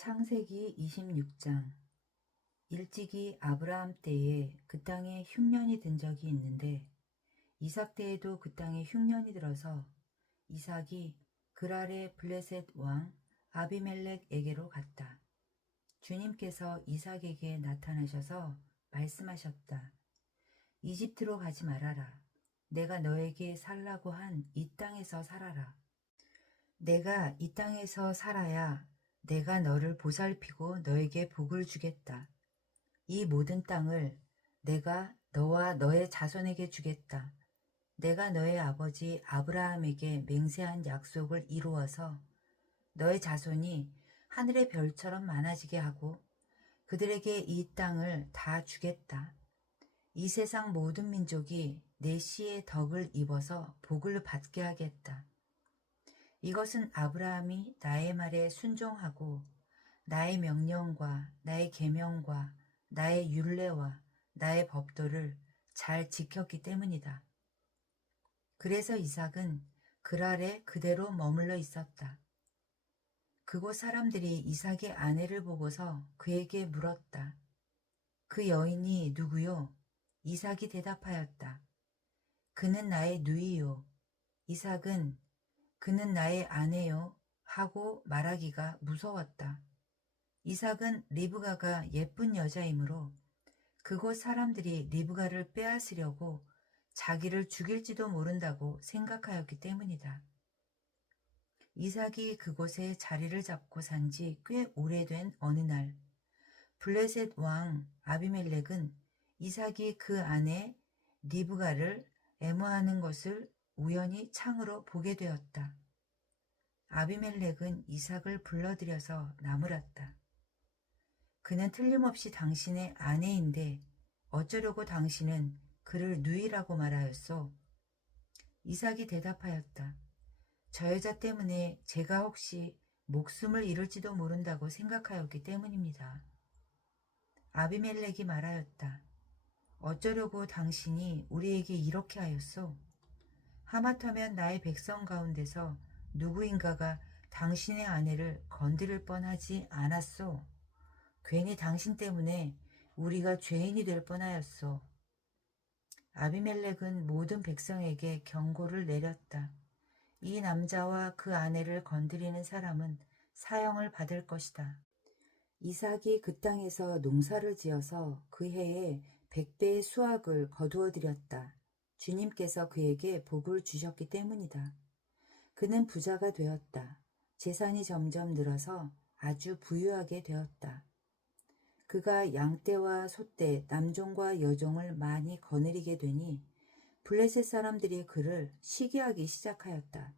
창세기 26장. 일찍이 아브라함 때에 그 땅에 흉년이 든 적이 있는데 이삭 때에도 그 땅에 흉년이 들어서 이삭이 그랄의 블레셋 왕 아비멜렉에게로 갔다. 주님께서 이삭에게 나타나셔서 말씀하셨다. 이집트로 가지 말아라. 내가 너에게 살라고 한 이 땅에서 살아라. 내가 이 땅에서 살아야 내가 너를 보살피고 너에게 복을 주겠다. 이 모든 땅을 내가 너와 너의 자손에게 주겠다. 내가 너의 아버지 아브라함에게 맹세한 약속을 이루어서 너의 자손이 하늘의 별처럼 많아지게 하고 그들에게 이 땅을 다 주겠다. 이 세상 모든 민족이 내 씨의 덕을 입어서 복을 받게 하겠다. 이것은 아브라함이 나의 말에 순종하고 나의 명령과 나의 계명과 나의 율례와 나의 법도를 잘 지켰기 때문이다. 그래서 이삭은 그랄에 그대로 머물러 있었다. 그곳 사람들이 이삭의 아내를 보고서 그에게 물었다. 그 여인이 누구요? 이삭이 대답하였다. 그는 나의 누이요. 이삭은 그는 나의 아내요 하고 말하기가 무서웠다. 이삭은 리브가가 예쁜 여자이므로 그곳 사람들이 리브가를 빼앗으려고 자기를 죽일지도 모른다고 생각하였기 때문이다. 이삭이 그곳에 자리를 잡고 산 지 꽤 오래된 어느 날 블레셋 왕 아비멜렉은 이삭이 그 아내 리브가를 애모하는 것을 우연히 창으로 보게 되었다. 아비멜렉은 이삭을 불러들여서 나무랐다. 그는 틀림없이 당신의 아내인데 어쩌려고 당신은 그를 누이라고 말하였소? 이삭이 대답하였다. 저 여자 때문에 제가 혹시 목숨을 잃을지도 모른다고 생각하였기 때문입니다. 아비멜렉이 말하였다. 어쩌려고 당신이 우리에게 이렇게 하였소? 하마터면 나의 백성 가운데서 누구인가가 당신의 아내를 건드릴 뻔하지 않았소? 괜히 당신 때문에 우리가 죄인이 될 뻔하였소. 아비멜렉은 모든 백성에게 경고를 내렸다. 이 남자와 그 아내를 건드리는 사람은 사형을 받을 것이다. 이삭이 그 땅에서 농사를 지어서 그 해에 100배의 수확을 거두어들였다. 주님께서 그에게 복을 주셨기 때문이다. 그는 부자가 되었다. 재산이 점점 늘어서 아주 부유하게 되었다. 그가 양떼와 소떼, 남종과 여종을 많이 거느리게 되니 블레셋 사람들이 그를 시기하기 시작하였다.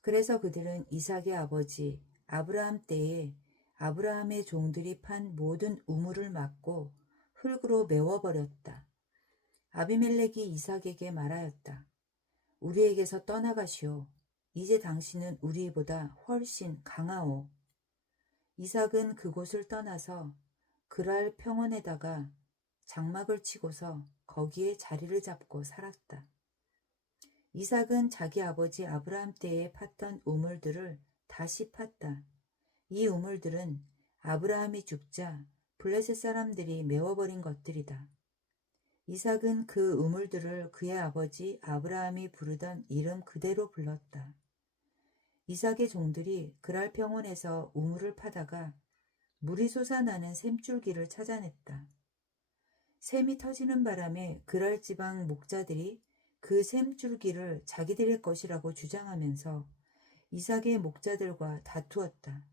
그래서 그들은 이삭의 아버지 아브라함 때에 아브라함의 종들이 판 모든 우물을 막고 흙으로 메워버렸다. 아비멜렉이 이삭에게 말하였다. 우리에게서 떠나가시오. 이제 당신은 우리보다 훨씬 강하오. 이삭은 그곳을 떠나서 그랄 평원에다가 장막을 치고서 거기에 자리를 잡고 살았다. 이삭은 자기 아버지 아브라함 때에 팠던 우물들을 다시 팠다. 이 우물들은 아브라함이 죽자 블레셋 사람들이 메워버린 것들이다. 이삭은 그 우물들을 그의 아버지 아브라함이 부르던 이름 그대로 불렀다. 이삭의 종들이 그랄 평원에서 우물을 파다가 물이 솟아나는 샘줄기를 찾아냈다. 샘이 터지는 바람에 그랄 지방 목자들이 그 샘줄기를 자기들의 것이라고 주장하면서 이삭의 목자들과 다투었다.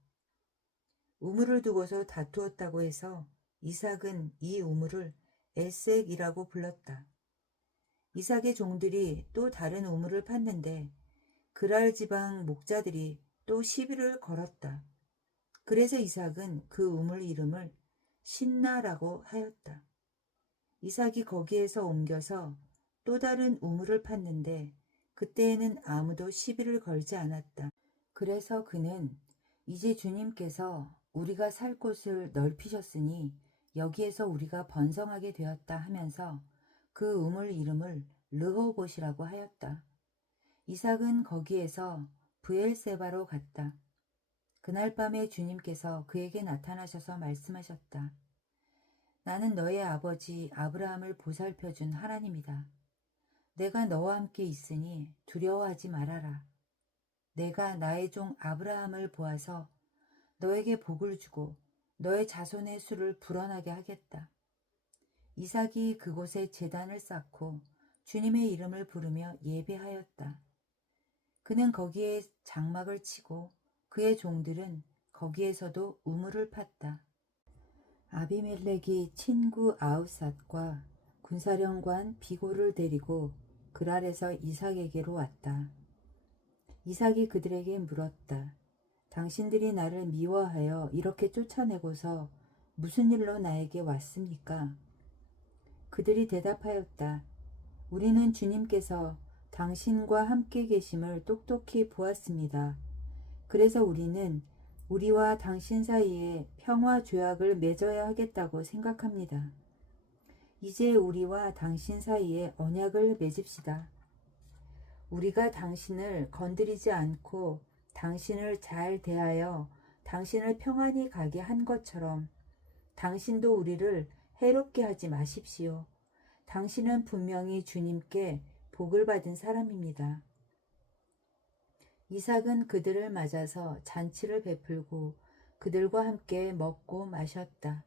우물을 두고서 다투었다고 해서 이삭은 이 우물을 에섹이라고 불렀다. 이삭의 종들이 또 다른 우물을 팠는데 그랄 지방 목자들이 또 시비를 걸었다. 그래서 이삭은 그 우물 이름을 신나라고 하였다. 이삭이 거기에서 옮겨서 또 다른 우물을 팠는데 그때에는 아무도 시비를 걸지 않았다. 그래서 그는 이제 주님께서 우리가 살 곳을 넓히셨으니 여기에서 우리가 번성하게 되었다 하면서 그 우물 이름을 르호봇이라고 하였다. 이삭은 거기에서 브엘세바로 갔다. 그날 밤에 주님께서 그에게 나타나셔서 말씀하셨다. 나는 너의 아버지 아브라함을 보살펴준 하나님이다. 내가 너와 함께 있으니 두려워하지 말아라. 내가 나의 종 아브라함을 보아서 너에게 복을 주고 너의 자손의 수를 불어나게 하겠다. 이삭이 그곳에 제단을 쌓고 주님의 이름을 부르며 예배하였다. 그는 거기에 장막을 치고 그의 종들은 거기에서도 우물을 팠다. 아비멜렉이 친구 아우삿과 군사령관 비고를 데리고 그랄에서 이삭에게로 왔다. 이삭이 그들에게 물었다. 당신들이 나를 미워하여 이렇게 쫓아내고서 무슨 일로 나에게 왔습니까? 그들이 대답하였다. 우리는 주님께서 당신과 함께 계심을 똑똑히 보았습니다. 그래서 우리는 우리와 당신 사이에 평화 조약을 맺어야 하겠다고 생각합니다. 이제 우리와 당신 사이에 언약을 맺읍시다. 우리가 당신을 건드리지 않고 당신을 잘 대하여 당신을 평안히 가게 한 것처럼 당신도 우리를 해롭게 하지 마십시오. 당신은 분명히 주님께 복을 받은 사람입니다. 이삭은 그들을 맞아서 잔치를 베풀고 그들과 함께 먹고 마셨다.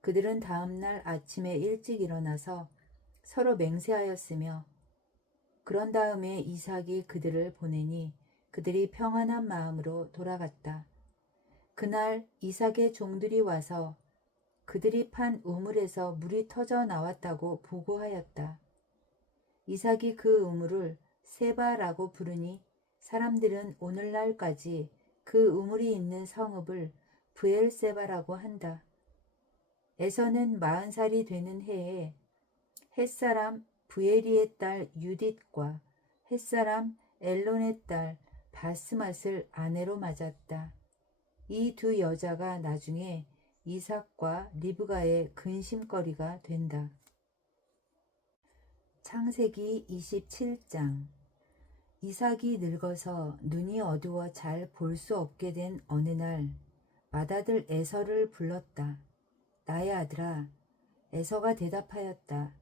그들은 다음날 아침에 일찍 일어나서 서로 맹세하였으며 그런 다음에 이삭이 그들을 보내니 그들이 평안한 마음으로 돌아갔다. 그날 이삭의 종들이 와서 그들이 판 우물에서 물이 터져 나왔다고 보고하였다. 이삭이 그 우물을 세바라고 부르니 사람들은 오늘날까지 그 우물이 있는 성읍을 브엘세바라고 한다. 에서는 40살이 되는 해에 햇사람 부에리의 딸 유딧과 햇사람 엘론의 딸 바스맛을 아내로 맞았다. 이 두 여자가 나중에 이삭과 리브가의 근심거리가 된다. 창세기 27장. 이삭이 늙어서 눈이 어두워 잘 볼 수 없게 된 어느 날 맏아들 에서를 불렀다. 나의 아들아. 에서가 대답하였다.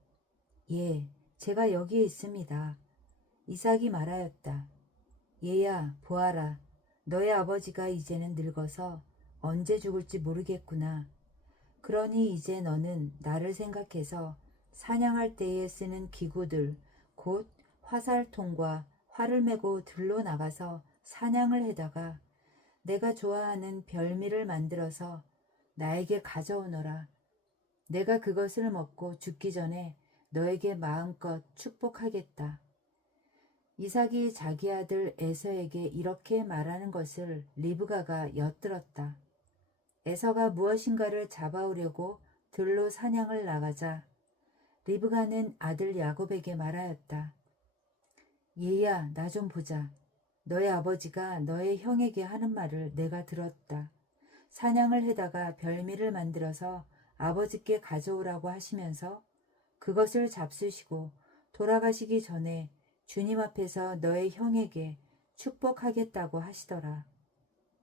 예, 제가 여기에 있습니다. 이삭이 말하였다. 얘야, 보아라. 너의 아버지가 이제는 늙어서 언제 죽을지 모르겠구나. 그러니 이제 너는 나를 생각해서 사냥할 때에 쓰는 기구들, 곧 화살통과 활을 메고 들로 나가서 사냥을 해다가 내가 좋아하는 별미를 만들어서 나에게 가져오너라. 내가 그것을 먹고 죽기 전에 너에게 마음껏 축복하겠다. 이삭이 자기 아들 에서에게 이렇게 말하는 것을 리브가가 엿들었다. 에서가 무엇인가를 잡아오려고 들로 사냥을 나가자 리브가는 아들 야곱에게 말하였다. 얘야, 나 좀 보자. 너의 아버지가 너의 형에게 하는 말을 내가 들었다. 사냥을 해다가 별미를 만들어서 아버지께 가져오라고 하시면서 그것을 잡수시고 돌아가시기 전에 주님 앞에서 너의 형에게 축복하겠다고 하시더라.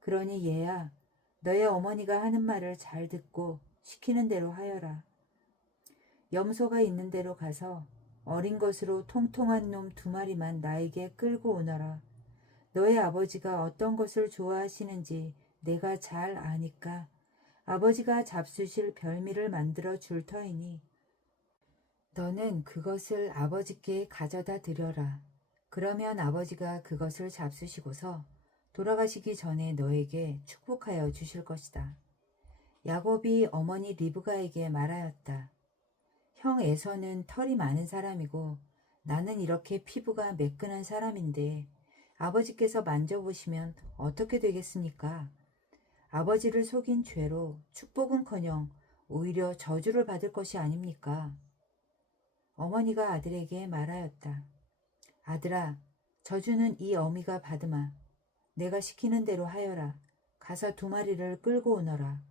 그러니 얘야, 너의 어머니가 하는 말을 잘 듣고 시키는 대로 하여라. 염소가 있는 데로 가서 어린 것으로 통통한 놈 2마리만 나에게 끌고 오너라. 너의 아버지가 어떤 것을 좋아하시는지 내가 잘 아니까 아버지가 잡수실 별미를 만들어 줄 터이니 너는 그것을 아버지께 가져다 드려라. 그러면 아버지가 그것을 잡수시고서 돌아가시기 전에 너에게 축복하여 주실 것이다. 야곱이 어머니 리브가에게 말하였다. 형 에서는 털이 많은 사람이고 나는 이렇게 피부가 매끈한 사람인데 아버지께서 만져보시면 어떻게 되겠습니까? 아버지를 속인 죄로 축복은커녕 오히려 저주를 받을 것이 아닙니까? 어머니가 아들에게 말하였다. 아들아, 저주는 이 어미가 받으마. 내가 시키는 대로 하여라. 가서 2마리를 끌고 오너라.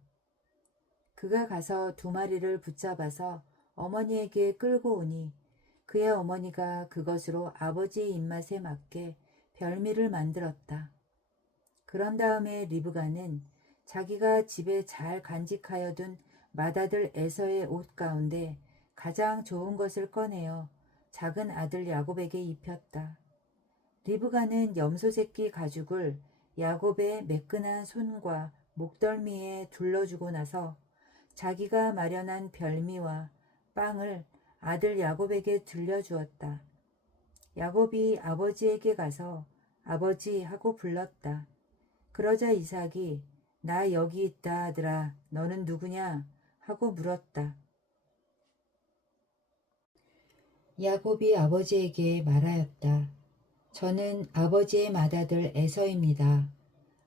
그가 가서 2마리를 붙잡아서 어머니에게 끌고 오니 그의 어머니가 그것으로 아버지의 입맛에 맞게 별미를 만들었다. 그런 다음에 리브가는 자기가 집에 잘 간직하여 둔 맏아들 에서의 옷 가운데 가장 좋은 것을 꺼내어 작은 아들 야곱에게 입혔다. 리브가는 염소 새끼 가죽을 야곱의 매끈한 손과 목덜미에 둘러주고 나서 자기가 마련한 별미와 빵을 아들 야곱에게 들려주었다. 야곱이 아버지에게 가서 아버지 하고 불렀다. 그러자 이삭이 나 여기 있다 아들아 너는 누구냐 하고 물었다. 야곱이 아버지에게 말하였다. 저는 아버지의 맏아들 에서입니다.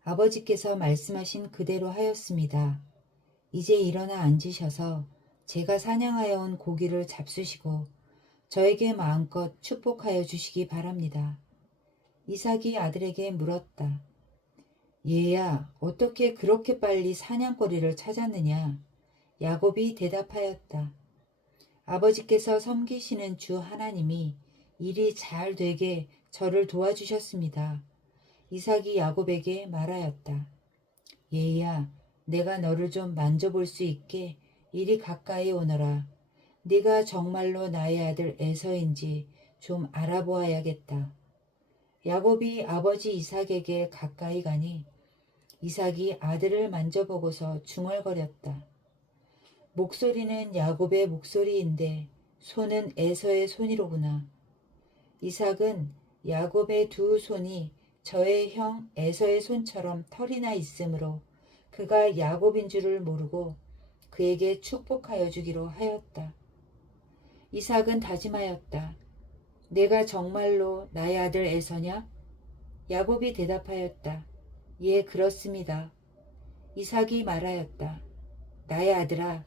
아버지께서 말씀하신 그대로 하였습니다. 이제 일어나 앉으셔서 제가 사냥하여 온 고기를 잡수시고 저에게 마음껏 축복하여 주시기 바랍니다. 이삭이 아들에게 물었다. 얘야, 어떻게 그렇게 빨리 사냥거리를 찾았느냐? 야곱이 대답하였다. 아버지께서 섬기시는 주 하나님이 일이 잘 되게 저를 도와주셨습니다. 이삭이 야곱에게 말하였다. 얘야, 내가 너를 좀 만져볼 수 있게 이리 가까이 오너라. 네가 정말로 나의 아들 에서인지 좀 알아보아야겠다. 야곱이 아버지 이삭에게 가까이 가니 이삭이 아들을 만져보고서 중얼거렸다. 목소리는 야곱의 목소리인데 손은 에서의 손이로구나. 이삭은 야곱의 두 손이 저의 형 에서의 손처럼 털이 나 있으므로 그가 야곱인 줄을 모르고 그에게 축복하여 주기로 하였다. 이삭은 다짐하였다. 내가 정말로 나의 아들 에서냐? 야곱이 대답하였다. 예, 그렇습니다. 이삭이 말하였다. 나의 아들아,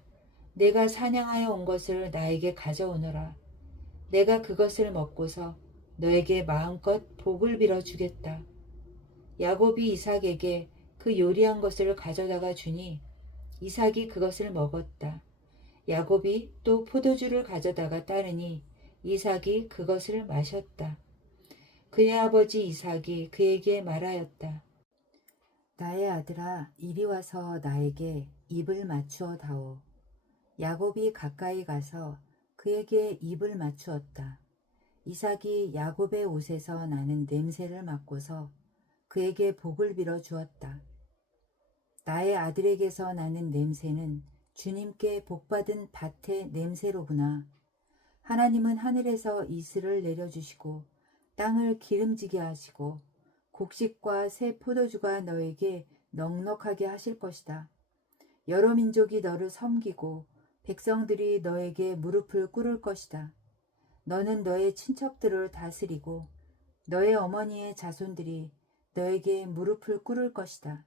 내가 사냥하여 온 것을 나에게 가져오너라. 내가 그것을 먹고서 너에게 마음껏 복을 빌어 주겠다. 야곱이 이삭에게 그 요리한 것을 가져다가 주니 이삭이 그것을 먹었다. 야곱이 또 포도주를 가져다가 따르니 이삭이 그것을 마셨다. 그의 아버지 이삭이 그에게 말하였다. 나의 아들아, 이리 와서 나에게 입을 맞추어 다오. 야곱이 가까이 가서 그에게 입을 맞추었다. 이삭이 야곱의 옷에서 나는 냄새를 맡고서 그에게 복을 빌어 주었다. 나의 아들에게서 나는 냄새는 주님께 복받은 밭의 냄새로구나. 하나님은 하늘에서 이슬을 내려주시고 땅을 기름지게 하시고 곡식과 새 포도주가 너에게 넉넉하게 하실 것이다. 여러 민족이 너를 섬기고 백성들이 너에게 무릎을 꿇을 것이다. 너는 너의 친척들을 다스리고 너의 어머니의 자손들이 너에게 무릎을 꿇을 것이다.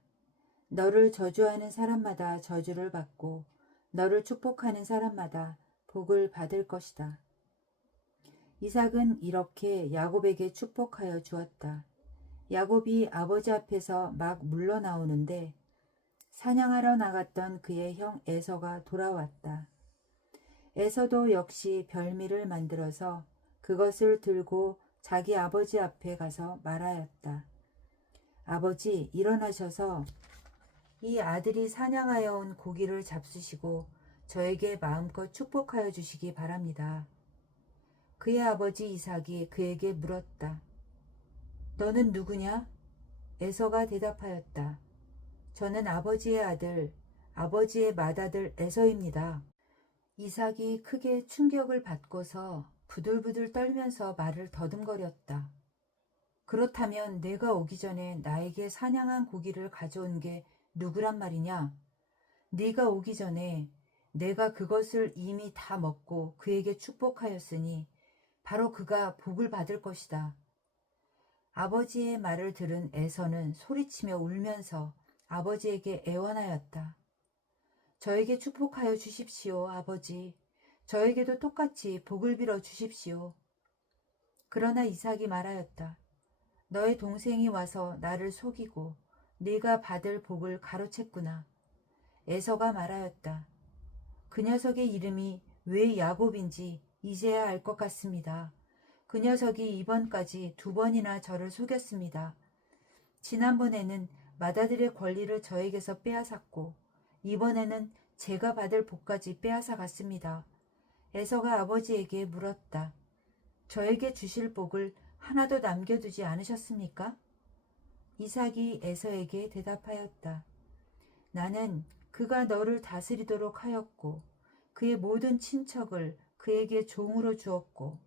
너를 저주하는 사람마다 저주를 받고 너를 축복하는 사람마다 복을 받을 것이다. 이삭은 이렇게 야곱에게 축복하여 주었다. 야곱이 아버지 앞에서 막 물러나오는데 사냥하러 나갔던 그의 형 에서가 돌아왔다. 에서도 역시 별미를 만들어서 그것을 들고 자기 아버지 앞에 가서 말하였다. 아버지, 일어나셔서 이 아들이 사냥하여 온 고기를 잡수시고 저에게 마음껏 축복하여 주시기 바랍니다. 그의 아버지 이삭이 그에게 물었다. 너는 누구냐? 에서가 대답하였다. 저는 아버지의 아들, 아버지의 맏아들 에서입니다. 이삭이 크게 충격을 받고서 부들부들 떨면서 말을 더듬거렸다. 그렇다면 내가 오기 전에 나에게 사냥한 고기를 가져온 게 누구란 말이냐? 네가 오기 전에 내가 그것을 이미 다 먹고 그에게 축복하였으니 바로 그가 복을 받을 것이다. 아버지의 말을 들은 에서는 소리치며 울면서 아버지에게 애원하였다. 저에게 축복하여 주십시오, 아버지. 저에게도 똑같이 복을 빌어 주십시오. 그러나 이삭이 말하였다. 너의 동생이 와서 나를 속이고 네가 받을 복을 가로챘구나. 에서가 말하였다. 그 녀석의 이름이 왜 야곱인지 이제야 알 것 같습니다. 그 녀석이 이번까지 2번이나 저를 속였습니다. 지난번에는 맏아들의 권리를 저에게서 빼앗았고 이번에는 제가 받을 복까지 빼앗아 갔습니다. 에서가 아버지에게 물었다. 저에게 주실 복을 하나도 남겨두지 않으셨습니까? 이삭이 에서에게 대답하였다. 나는 그가 너를 다스리도록 하였고 그의 모든 친척을 그에게 종으로 주었고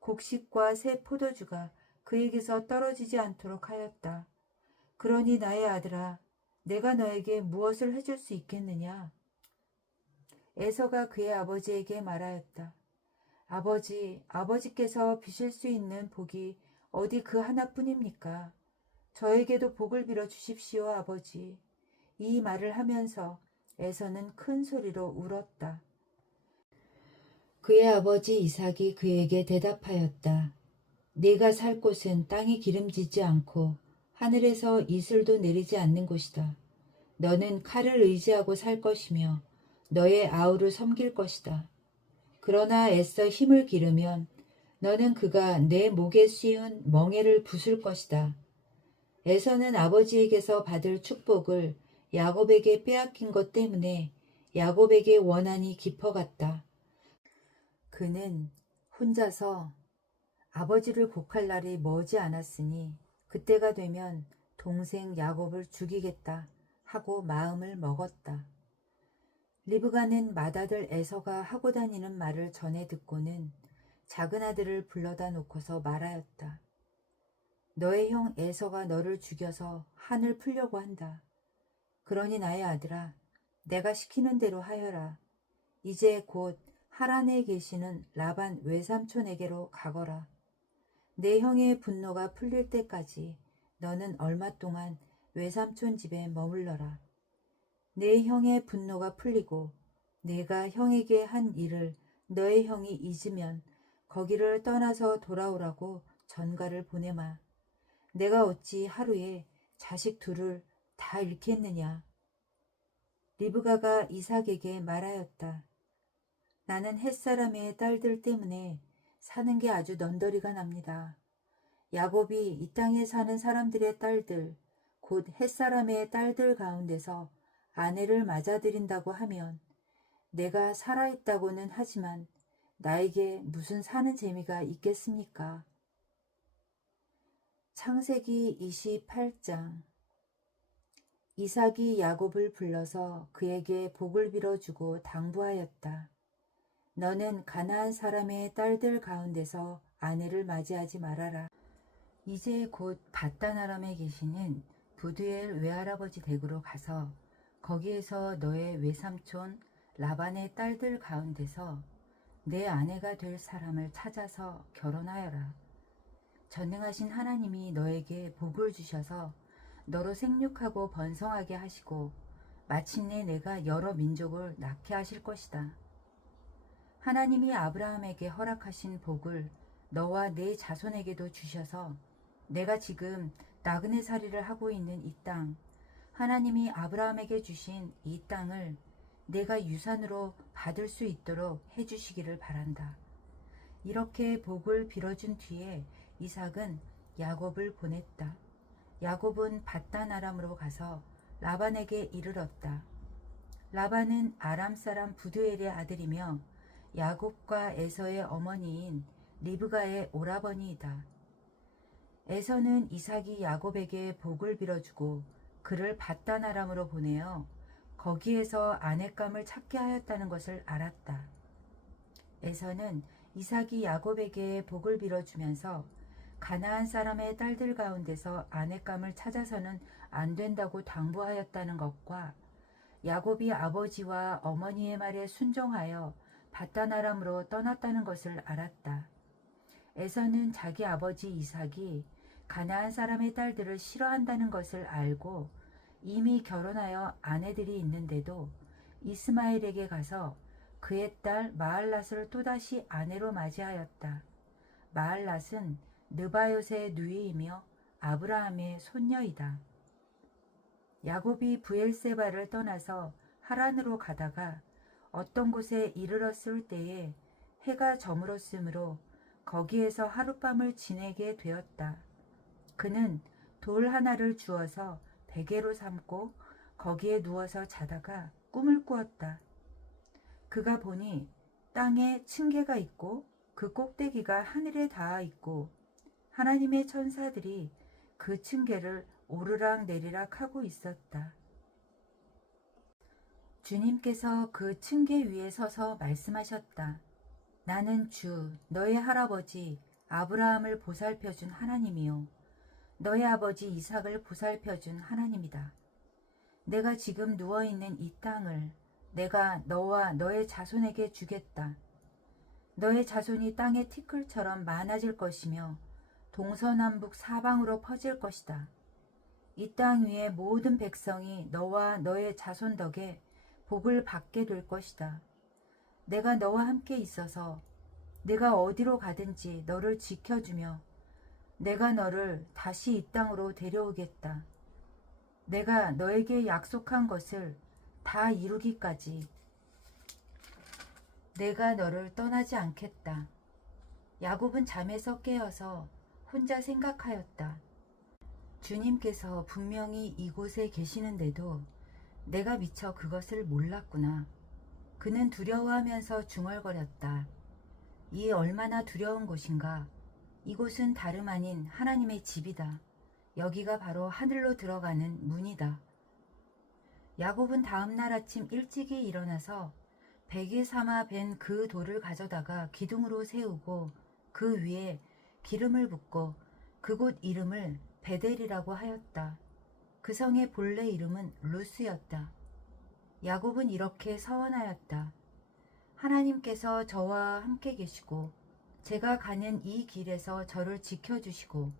곡식과 새 포도주가 그에게서 떨어지지 않도록 하였다. 그러니 나의 아들아, 내가 너에게 무엇을 해줄 수 있겠느냐? 에서가 그의 아버지에게 말하였다. 아버지께서 비실 수 있는 복이 어디 그 하나뿐입니까? 저에게도 복을 빌어 주십시오, 아버지. 이 말을 하면서 에서는 큰 소리로 울었다. 그의 아버지 이삭이 그에게 대답하였다. 네가 살 곳은 땅이 기름지지 않고 하늘에서 이슬도 내리지 않는 곳이다. 너는 칼을 의지하고 살 것이며 너의 아우를 섬길 것이다. 그러나 애써 힘을 기르면 너는 그가 내 목에 씌운 멍에를 부술 것이다. 에서는 아버지에게서 받을 축복을 야곱에게 빼앗긴 것 때문에 야곱에게 원한이 깊어갔다. 그는 혼자서 아버지를 곡할 날이 머지 않았으니 그때가 되면 동생 야곱을 죽이겠다 하고 마음을 먹었다. 리브가는 맏아들 에서가 하고 다니는 말을 전해 듣고는 작은 아들을 불러다 놓고서 말하였다. 너의 형 에서가 너를 죽여서 한을 풀려고 한다. 그러니 나의 아들아, 내가 시키는 대로 하여라. 이제 곧 하란에 계시는 라반 외삼촌에게로 가거라. 내 형의 분노가 풀릴 때까지 너는 얼마 동안 외삼촌 집에 머물러라. 내 형의 분노가 풀리고 내가 형에게 한 일을 너의 형이 잊으면 거기를 떠나서 돌아오라고 전가를 보내마. 내가 어찌 하루에 자식 둘을 다 잃겠느냐. 리브가가 이삭에게 말하였다. 나는 햇사람의 딸들 때문에 사는 게 아주 넌더리가 납니다. 야곱이 이 땅에 사는 사람들의 딸들, 곧 햇사람의 딸들 가운데서 아내를 맞아들인다고 하면 내가 살아있다고는 하지만 나에게 무슨 사는 재미가 있겠습니까? 창세기 28장. 이삭이 야곱을 불러서 그에게 복을 빌어주고 당부하였다. 너는 가나안 사람의 딸들 가운데서 아내를 맞이하지 말아라. 이제 곧 밧단 아람에 계시는 부두엘 외할아버지 댁으로 가서 거기에서 너의 외삼촌 라반의 딸들 가운데서 내 아내가 될 사람을 찾아서 결혼하여라. 전능하신 하나님이 너에게 복을 주셔서 너로 생육하고 번성하게 하시고 마침내 내가 여러 민족을 낳게 하실 것이다. 하나님이 아브라함에게 허락하신 복을 너와 네 자손에게도 주셔서 내가 지금 나그네살이를 하고 있는 이 땅, 하나님이 아브라함에게 주신 이 땅을 내가 유산으로 받을 수 있도록 해주시기를 바란다. 이렇게 복을 빌어준 뒤에 이삭은 야곱을 보냈다. 야곱은 밧단 아람으로 가서 라반에게 이르렀다. 라반은 아람 사람 부두엘의 아들이며 야곱과 에서의 어머니인 리브가의 오라버니이다. 에서는 이삭이 야곱에게 복을 빌어주고 그를 밧단 아람으로 보내어 거기에서 아내감을 찾게 하였다는 것을 알았다. 에서는 이삭이 야곱에게 복을 빌어주면서 가나안 사람의 딸들 가운데서 아내감을 찾아서는 안 된다고 당부하였다는 것과 야곱이 아버지와 어머니의 말에 순종하여 밧단 아람으로 떠났다는 것을 알았다. 에서는 자기 아버지 이삭이 가나안 사람의 딸들을 싫어한다는 것을 알고 이미 결혼하여 아내들이 있는데도 이스마엘에게 가서 그의 딸 마알랏을 또다시 아내로 맞이하였다. 마알랏은 느바요스의 누이이며 아브라함의 손녀이다. 야곱이 브엘세바를 떠나서 하란으로 가다가 어떤 곳에 이르렀을 때에 해가 저물었으므로 거기에서 하룻밤을 지내게 되었다. 그는 돌 하나를 주어서 베개로 삼고 거기에 누워서 자다가 꿈을 꾸었다. 그가 보니 땅에 층계가 있고 그 꼭대기가 하늘에 닿아 있고 하나님의 천사들이 그 층계를 오르락 내리락 하고 있었다. 주님께서 그 층계 위에 서서 말씀하셨다. 나는 주, 너의 할아버지 아브라함을 보살펴준 하나님이요. 너의 아버지 이삭을 보살펴준 하나님이다. 내가 지금 누워있는 이 땅을 내가 너와 너의 자손에게 주겠다. 너의 자손이 땅의 티끌처럼 많아질 것이며 동서남북 사방으로 퍼질 것이다. 이 땅 위의 모든 백성이 너와 너의 자손 덕에 복을 받게 될 것이다. 내가 너와 함께 있어서 내가 어디로 가든지 너를 지켜주며 내가 너를 다시 이 땅으로 데려오겠다. 내가 너에게 약속한 것을 다 이루기까지 내가 너를 떠나지 않겠다. 야곱은 잠에서 깨어서 혼자 생각하였다. 주님께서 분명히 이곳에 계시는데도 내가 미처 그것을 몰랐구나. 그는 두려워하면서 중얼거렸다. 이 얼마나 두려운 곳인가. 이곳은 다름 아닌 하나님의 집이다. 여기가 바로 하늘로 들어가는 문이다. 야곱은 다음날 아침 일찍이 일어나서 베개 삼아 벤 그 돌을 가져다가 기둥으로 세우고 그 위에 기름을 붓고 그곳 이름을 베델이라고 하였다. 그 성의 본래 이름은 루스였다. 야곱은 이렇게 서원하였다. 하나님께서 저와 함께 계시고 제가 가는 이 길에서 저를 지켜주시고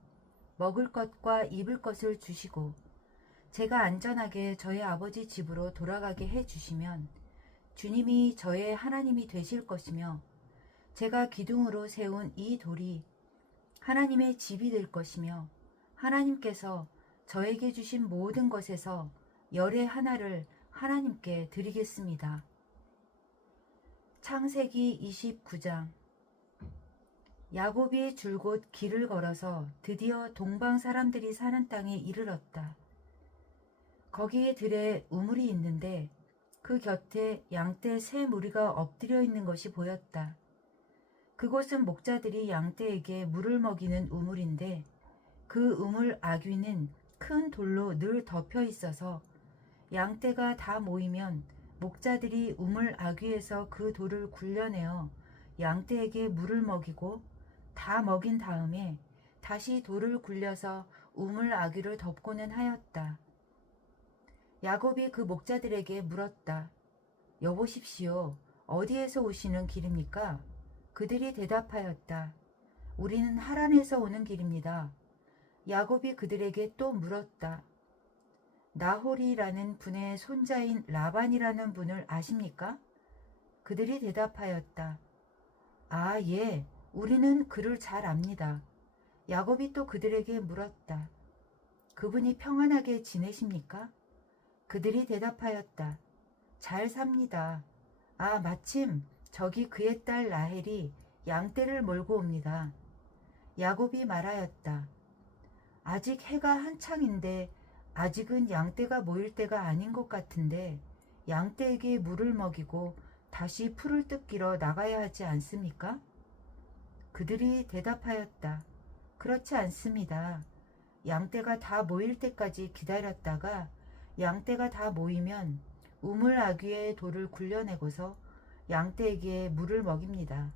먹을 것과 입을 것을 주시고 제가 안전하게 저의 아버지 집으로 돌아가게 해주시면 주님이 저의 하나님이 되실 것이며 제가 기둥으로 세운 이 돌이 하나님의 집이 될 것이며 하나님께서 저에게 주신 모든 것에서 열의 하나를 하나님께 드리겠습니다. 창세기 29장. 야곱이 줄곧 길을 걸어서 드디어 동방 사람들이 사는 땅에 이르렀다. 거기에 들에 우물이 있는데 그 곁에 양떼 세 무리가 엎드려 있는 것이 보였다. 그곳은 목자들이 양떼에게 물을 먹이는 우물인데 그 우물 아귀는 큰 돌로 늘 덮여 있어서 양떼가 다 모이면 목자들이 우물 아귀에서 그 돌을 굴려내어 양떼에게 물을 먹이고 다 먹인 다음에 다시 돌을 굴려서 우물 아귀를 덮고는 하였다. 야곱이 그 목자들에게 물었다. 여보십시오. 어디에서 오시는 길입니까? 그들이 대답하였다. 우리는 하란에서 오는 길입니다. 야곱이 그들에게 또 물었다. 나홀이라는 분의 손자인 라반이라는 분을 아십니까? 그들이 대답하였다. 아, 예, 우리는 그를 잘 압니다. 야곱이 또 그들에게 물었다. 그분이 평안하게 지내십니까? 그들이 대답하였다. 잘 삽니다. 아, 마침 저기 그의 딸 라헬이 양떼를 몰고 옵니다. 야곱이 말하였다. 아직 해가 한창인데 아직은 양떼가 모일 때가 아닌 것 같은데 양떼에게 물을 먹이고 다시 풀을 뜯기러 나가야 하지 않습니까? 그들이 대답하였다. 그렇지 않습니다. 양떼가 다 모일 때까지 기다렸다가 양떼가 다 모이면 우물 아귀의 돌을 굴려내고서 양떼에게 물을 먹입니다.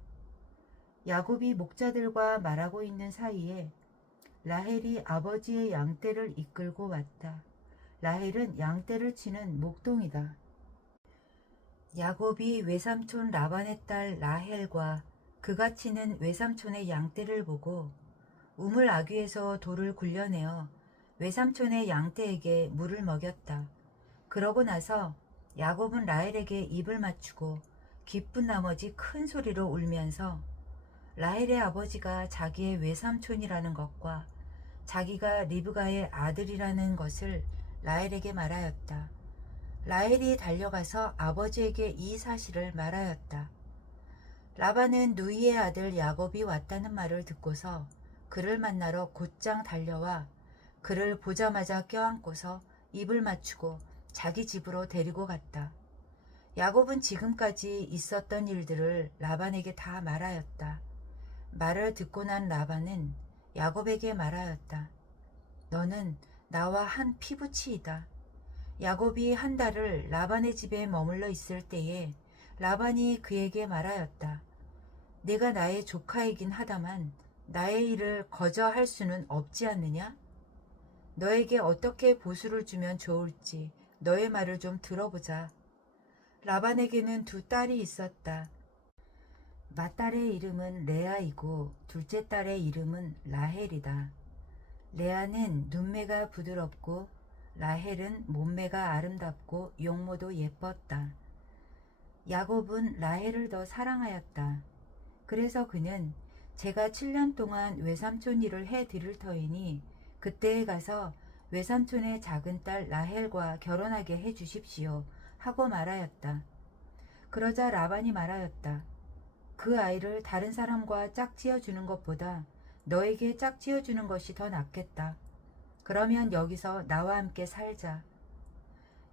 야곱이 목자들과 말하고 있는 사이에 라헬이 아버지의 양떼를 이끌고 왔다. 라헬은 양떼를 치는 목동이다. 야곱이 외삼촌 라반의 딸 라헬과 그가 치는 외삼촌의 양떼를 보고 우물 아귀에서 돌을 굴려내어 외삼촌의 양떼에게 물을 먹였다. 그러고 나서 야곱은 라헬에게 입을 맞추고 기쁜 나머지 큰 소리로 울면서 라헬의 아버지가 자기의 외삼촌이라는 것과 자기가 리브가의 아들이라는 것을 라헬에게 말하였다. 라헬이 달려가서 아버지에게 이 사실을 말하였다. 라반은 누이의 아들 야곱이 왔다는 말을 듣고서 그를 만나러 곧장 달려와 그를 보자마자 껴안고서 입을 맞추고 자기 집으로 데리고 갔다. 야곱은 지금까지 있었던 일들을 라반에게 다 말하였다. 말을 듣고 난 라반은 야곱에게 말하였다. 너는 나와 한 피부치이다. 야곱이 한 달을 라반의 집에 머물러 있을 때에 라반이 그에게 말하였다. 내가 나의 조카이긴 하다만 나의 일을 거저 할 수는 없지 않느냐? 너에게 어떻게 보수를 주면 좋을지 너의 말을 좀 들어보자. 라반에게는 두 딸이 있었다. 맏딸의 이름은 레아이고 둘째 딸의 이름은 라헬이다. 레아는 눈매가 부드럽고 라헬은 몸매가 아름답고 용모도 예뻤다. 야곱은 라헬을 더 사랑하였다. 그래서 그는 제가 7년 동안 외삼촌 일을 해드릴 터이니 그때에 가서 외삼촌의 작은 딸 라헬과 결혼하게 해주십시오 하고 말하였다. 그러자 라반이 말하였다. 그 아이를 다른 사람과 짝지어 주는 것보다 너에게 짝지어 주는 것이 더 낫겠다. 그러면 여기서 나와 함께 살자.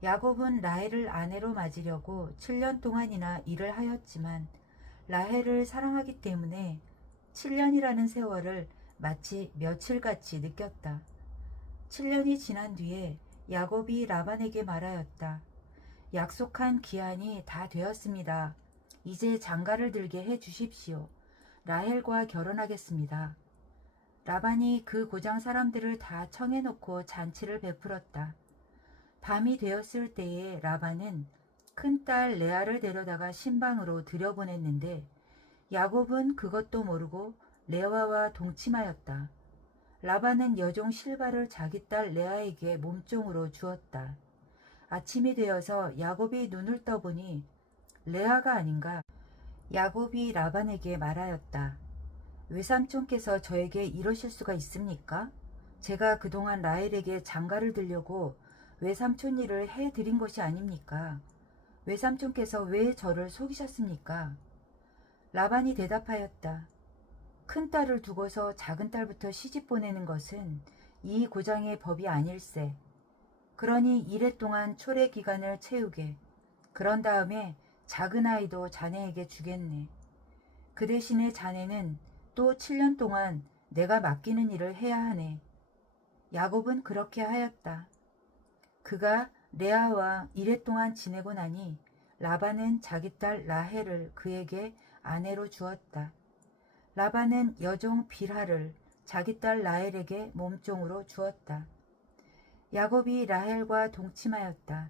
야곱은 라헬을 아내로 맞으려고 7년 동안이나 일을 하였지만 라헬을 사랑하기 때문에 7년이라는 세월을 마치 며칠같이 느꼈다. 7년이 지난 뒤에 야곱이 라반에게 말하였다. 약속한 기한이 다 되었습니다. 이제 장가를 들게 해 주십시오. 라헬과 결혼하겠습니다. 라반이 그 고장 사람들을 다 청해놓고 잔치를 베풀었다. 밤이 되었을 때에 라반은 큰딸 레아를 데려다가 신방으로 들여보냈는데 야곱은 그것도 모르고 레아와 동침하였다. 라반은 여종 실바를 자기 딸 레아에게 몸종으로 주었다. 아침이 되어서 야곱이 눈을 떠보니 레아가 아닌가. 야곱이 라반에게 말하였다. 외삼촌께서 저에게 이러실 수가 있습니까? 제가 그동안 라헬에게 장가를 들려고 외삼촌 일을 해드린 것이 아닙니까? 외삼촌께서 왜 저를 속이셨습니까? 라반이 대답하였다. 큰딸을 두고서 작은딸부터 시집 보내는 것은 이 고장의 법이 아닐세. 그러니 이래 동안 초래 기간을 채우게. 그런 다음에 작은 아이도 자네에게 주겠네. 그 대신에 자네는 또 7년 동안 내가 맡기는 일을 해야 하네. 야곱은 그렇게 하였다. 그가 레아와 이래 동안 지내고 나니 라반은 자기 딸 라헬을 그에게 아내로 주었다. 라반은 여종 빌하를 자기 딸 라헬에게 몸종으로 주었다. 야곱이 라헬과 동침하였다.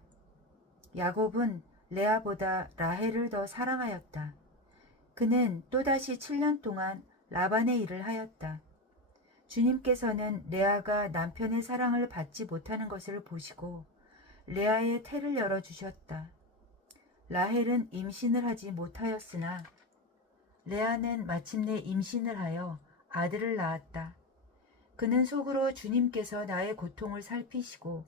야곱은 레아보다 라헬을 더 사랑하였다. 그는 또다시 7년 동안 라반의 일을 하였다. 주님께서는 레아가 남편의 사랑을 받지 못하는 것을 보시고 레아의 태를 열어주셨다. 라헬은 임신을 하지 못하였으나 레아는 마침내 임신을 하여 아들을 낳았다. 그는 속으로 주님께서 나의 고통을 살피시고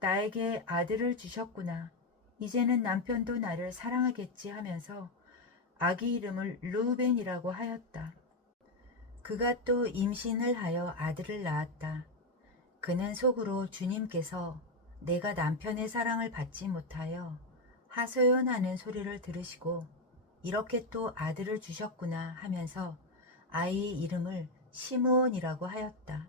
나에게 아들을 주셨구나. 이제는 남편도 나를 사랑하겠지 하면서 아기 이름을 르우벤이라고 하였다. 그가 또 임신을 하여 아들을 낳았다. 그는 속으로 주님께서 내가 남편의 사랑을 받지 못하여 하소연하는 소리를 들으시고 이렇게 또 아들을 주셨구나 하면서 아이의 이름을 시므온이라고 하였다.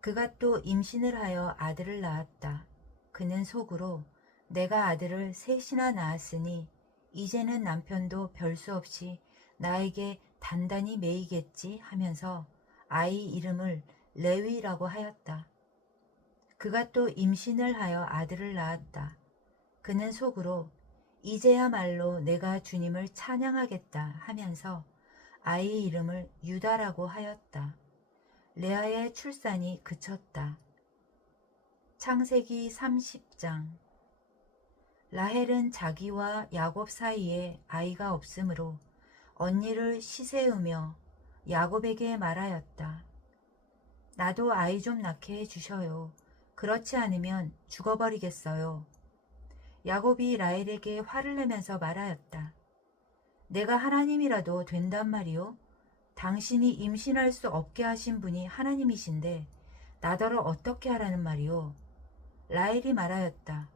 그가 또 임신을 하여 아들을 낳았다. 그는 속으로 내가 아들을 셋이나 낳았으니 이제는 남편도 별수 없이 나에게 단단히 매이겠지 하면서 아이 이름을 레위라고 하였다. 그가 또 임신을 하여 아들을 낳았다. 그는 속으로 이제야말로 내가 주님을 찬양하겠다 하면서 아이 이름을 유다라고 하였다. 레아의 출산이 그쳤다. 창세기 30장. 라헬은 자기와 야곱 사이에 아이가 없으므로 언니를 시세우며 야곱에게 말하였다. 나도 아이 좀 낳게 해주셔요. 그렇지 않으면 죽어버리겠어요. 야곱이 라헬에게 화를 내면서 말하였다. 내가 하나님이라도 된단 말이오? 당신이 임신할 수 없게 하신 분이 하나님이신데 나더러 어떻게 하라는 말이오? 라헬이 말하였다.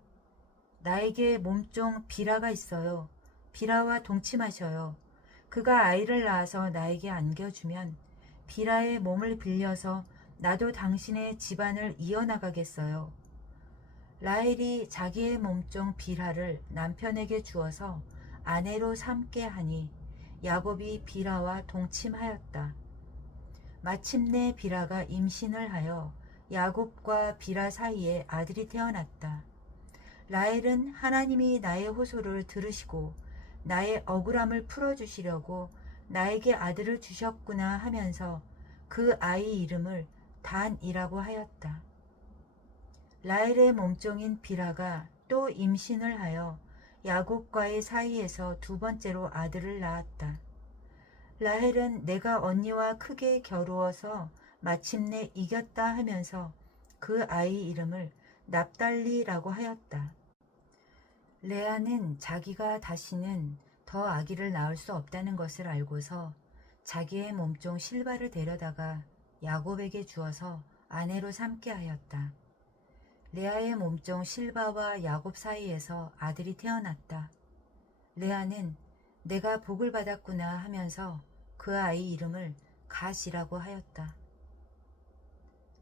나에게 몸종 비라가 있어요. 비라와 동침하셔요. 그가 아이를 낳아서 나에게 안겨주면 비라의 몸을 빌려서 나도 당신의 집안을 이어나가겠어요. 라헬이 자기의 몸종 빌하를 남편에게 주어서 아내로 삼게 하니 야곱이 빌하와 동침하였다. 마침내 빌하가 임신을 하여 야곱과 빌하 사이에 아들이 태어났다. 라헬은 하나님이 나의 호소를 들으시고 나의 억울함을 풀어주시려고 나에게 아들을 주셨구나 하면서 그 아이 이름을 단이라고 하였다. 라헬의 몸종인 빌하가 또 임신을 하여 야곱과의 사이에서 두 번째로 아들을 낳았다. 라헬은 내가 언니와 크게 겨루어서 마침내 이겼다 하면서 그 아이 이름을 납달리라고 하였다. 레아는 자기가 다시는 더 아기를 낳을 수 없다는 것을 알고서 자기의 몸종 실바를 데려다가 야곱에게 주어서 아내로 삼게 하였다. 레아의 몸종 실바와 야곱 사이에서 아들이 태어났다. 레아는 내가 복을 받았구나 하면서 그 아이 이름을 갓이라고 하였다.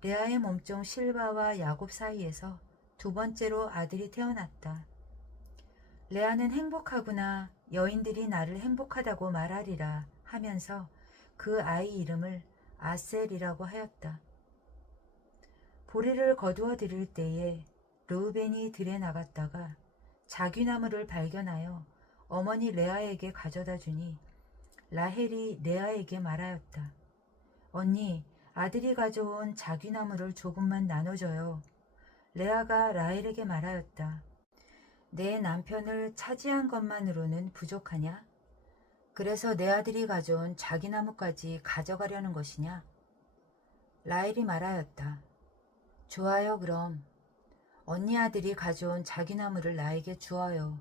레아의 몸종 실바와 야곱 사이에서 두 번째로 아들이 태어났다. 레아는 행복하구나, 여인들이 나를 행복하다고 말하리라 하면서 그 아이 이름을 아셀이라고 하였다. 보리를 거두어 들일 때에 르우벤이 들에 나갔다가 자귀나무를 발견하여 어머니 레아에게 가져다 주니 라헬이 레아에게 말하였다. 언니, 아들이 가져온 자귀나무를 조금만 나눠줘요. 레아가 라헬에게 말하였다. 내 남편을 차지한 것만으로는 부족하냐? 그래서 내 아들이 가져온 자귀나무까지 가져가려는 것이냐? 라헬이 말하였다. 좋아요, 그럼. 언니 아들이 가져온 자귀나무를 나에게 주어요.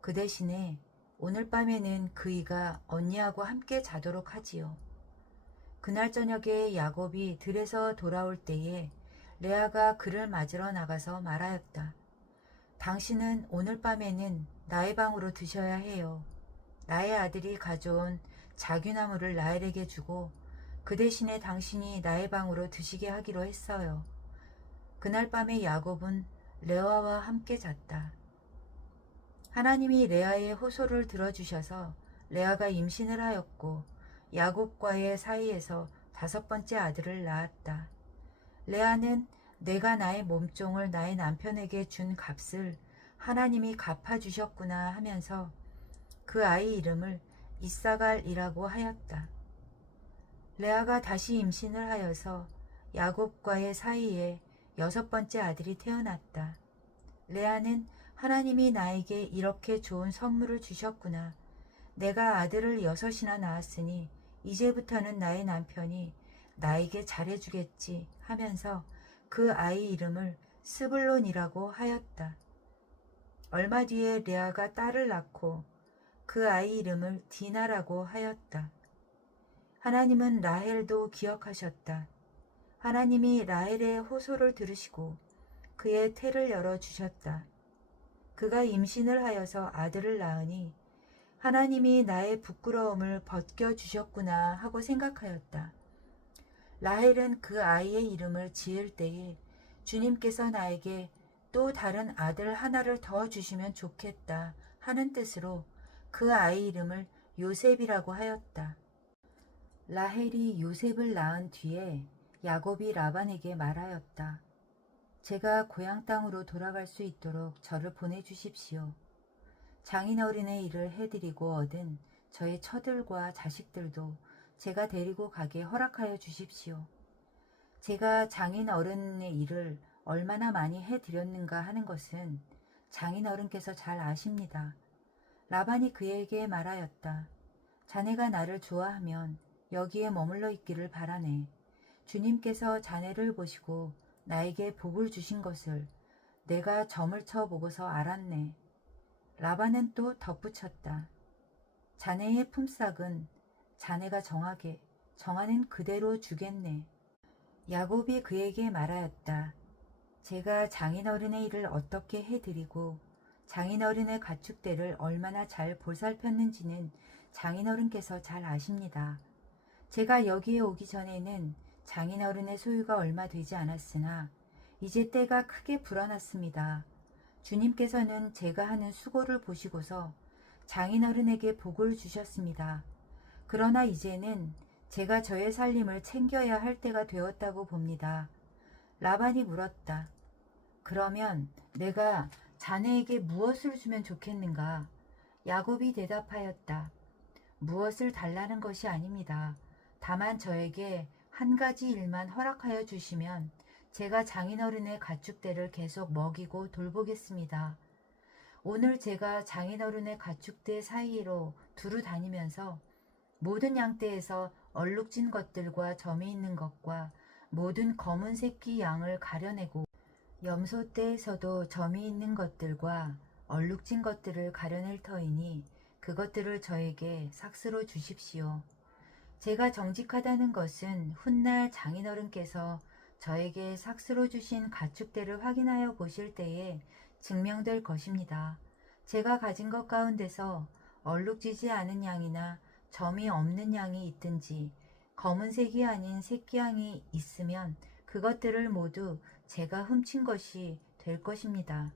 그 대신에 오늘 밤에는 그이가 언니하고 함께 자도록 하지요. 그날 저녁에 야곱이 들에서 돌아올 때에 레아가 그를 맞으러 나가서 말하였다. 당신은 오늘 밤에는 나의 방으로 드셔야 해요. 나의 아들이 가져온 자귀나무를 라헬에게 주고 그 대신에 당신이 나의 방으로 드시게 하기로 했어요. 그날 밤에 야곱은 레아와 함께 잤다. 하나님이 레아의 호소를 들어주셔서 레아가 임신을 하였고 야곱과의 사이에서 다섯 번째 아들을 낳았다. 레아는 내가 나의 몸종을 나의 남편에게 준 값을 하나님이 갚아주셨구나 하면서 그 아이 이름을 이사갈이라고 하였다. 레아가 다시 임신을 하여서 야곱과의 사이에 여섯 번째 아들이 태어났다. 레아는 하나님이 나에게 이렇게 좋은 선물을 주셨구나. 내가 아들을 여섯이나 낳았으니 이제부터는 나의 남편이 나에게 잘해주겠지 하면서 그 아이 이름을 스불론이라고 하였다. 얼마 뒤에 레아가 딸을 낳고 그 아이 이름을 디나라고 하였다. 하나님은 라헬도 기억하셨다. 하나님이 라헬의 호소를 들으시고 그의 태를 열어주셨다. 그가 임신을 하여서 아들을 낳으니 하나님이 나의 부끄러움을 벗겨주셨구나 하고 생각하였다. 라헬은 그 아이의 이름을 지을 때에 주님께서 나에게 또 다른 아들 하나를 더 주시면 좋겠다 하는 뜻으로 그 아이 이름을 요셉이라고 하였다. 라헬이 요셉을 낳은 뒤에 야곱이 라반에게 말하였다. 제가 고향 땅으로 돌아갈 수 있도록 저를 보내주십시오. 장인어른의 일을 해드리고 얻은 저의 처들과 자식들도 제가 데리고 가게 허락하여 주십시오. 제가 장인어른의 일을 얼마나 많이 해드렸는가 하는 것은 장인어른께서 잘 아십니다. 라반이 그에게 말하였다. 자네가 나를 좋아하면 여기에 머물러 있기를 바라네. 주님께서 자네를 보시고 나에게 복을 주신 것을 내가 점을 쳐 보고서 알았네. 라반은 또 덧붙였다. 자네의 품삯은 자네가 정하는 그대로 주겠네. 야곱이 그에게 말하였다. 제가 장인어른의 일을 어떻게 해드리고 장인어른의 가축대를 얼마나 잘 보살폈는지는 장인어른께서 잘 아십니다. 제가 여기에 오기 전에는 장인어른의 소유가 얼마 되지 않았으나 이제 때가 크게 불어났습니다. 주님께서는 제가 하는 수고를 보시고서 장인어른에게 복을 주셨습니다. 그러나 이제는 제가 저의 살림을 챙겨야 할 때가 되었다고 봅니다. 라반이 물었다. 그러면 내가 자네에게 무엇을 주면 좋겠는가? 야곱이 대답하였다. 무엇을 달라는 것이 아닙니다. 다만 저에게 한 가지 일만 허락하여 주시면 제가 장인어른의 가축대를 계속 먹이고 돌보겠습니다. 오늘 제가 장인어른의 가축대 사이로 두루 다니면서 모든 양떼에서 얼룩진 것들과 점이 있는 것과 모든 검은 새끼 양을 가려내고 염소떼에서도 점이 있는 것들과 얼룩진 것들을 가려낼 터이니 그것들을 저에게 삭스로 주십시오. 제가 정직하다는 것은 훗날 장인어른께서 저에게 삭스로 주신 가축대를 확인하여 보실 때에 증명될 것입니다. 제가 가진 것 가운데서 얼룩지지 않은 양이나 점이 없는 양이 있든지 검은색이 아닌 새끼양이 있으면 그것들을 모두 제가 훔친 것이 될 것입니다.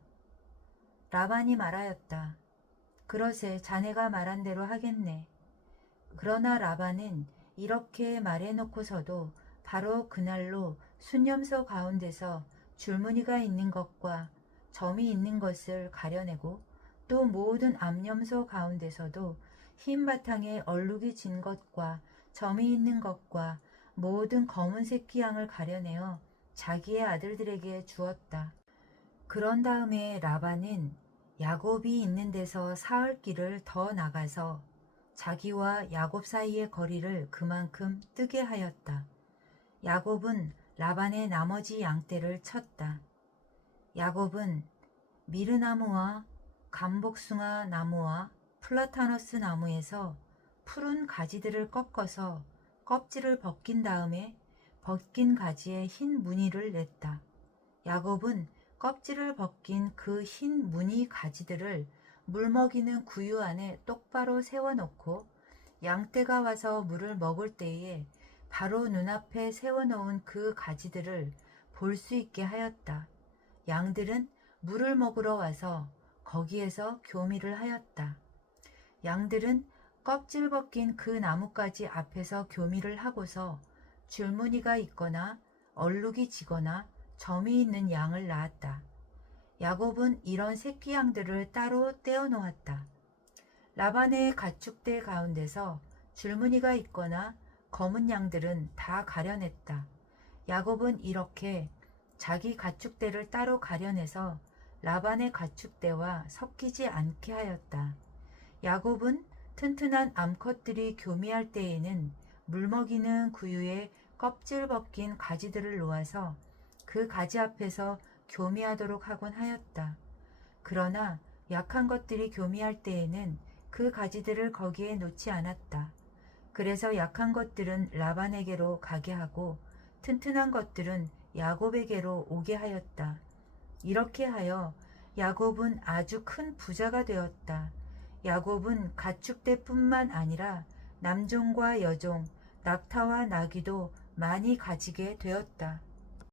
라반이 말하였다. 그러세 자네가 말한 대로 하겠네. 그러나 라반은 이렇게 말해놓고서도 바로 그날로 순염소 가운데서 줄무늬가 있는 것과 점이 있는 것을 가려내고 또 모든 암염소 가운데서도 흰 바탕에 얼룩이 진 것과 점이 있는 것과 모든 검은 새끼 양을 가려내어 자기의 아들들에게 주었다. 그런 다음에 라반은 야곱이 있는 데서 사흘 길을 더 나가서 자기와 야곱 사이의 거리를 그만큼 뜨게 하였다. 야곱은 라반의 나머지 양떼를 쳤다. 야곱은 미르나무와 감복숭아 나무와 플라타너스 나무에서 푸른 가지들을 꺾어서 껍질을 벗긴 다음에 벗긴 가지에 흰 무늬를 냈다. 야곱은 껍질을 벗긴 그 흰 무늬 가지들을 물먹이는 구유 안에 똑바로 세워놓고 양떼가 와서 물을 먹을 때에 바로 눈앞에 세워놓은 그 가지들을 볼 수 있게 하였다. 양들은 물을 먹으러 와서 거기에서 교미를 하였다. 양들은 껍질 벗긴 그 나뭇가지 앞에서 교미를 하고서 줄무늬가 있거나 얼룩이 지거나 점이 있는 양을 낳았다. 야곱은 이런 새끼 양들을 따로 떼어 놓았다. 라반의 가축대 가운데서 줄무늬가 있거나 검은 양들은 다 가려냈다. 야곱은 이렇게 자기 가축대를 따로 가려내서 라반의 가축대와 섞이지 않게 하였다. 야곱은 튼튼한 암컷들이 교미할 때에는 물먹이는 구유에 껍질 벗긴 가지들을 놓아서 그 가지 앞에서 교미하도록 하곤 하였다. 그러나 약한 것들이 교미할 때에는 그 가지들을 거기에 놓지 않았다. 그래서 약한 것들은 라반에게로 가게 하고 튼튼한 것들은 야곱에게로 오게 하였다. 이렇게 하여 야곱은 아주 큰 부자가 되었다. 야곱은 가축대뿐만 아니라 남종과 여종, 낙타와 나귀도 많이 가지게 되었다.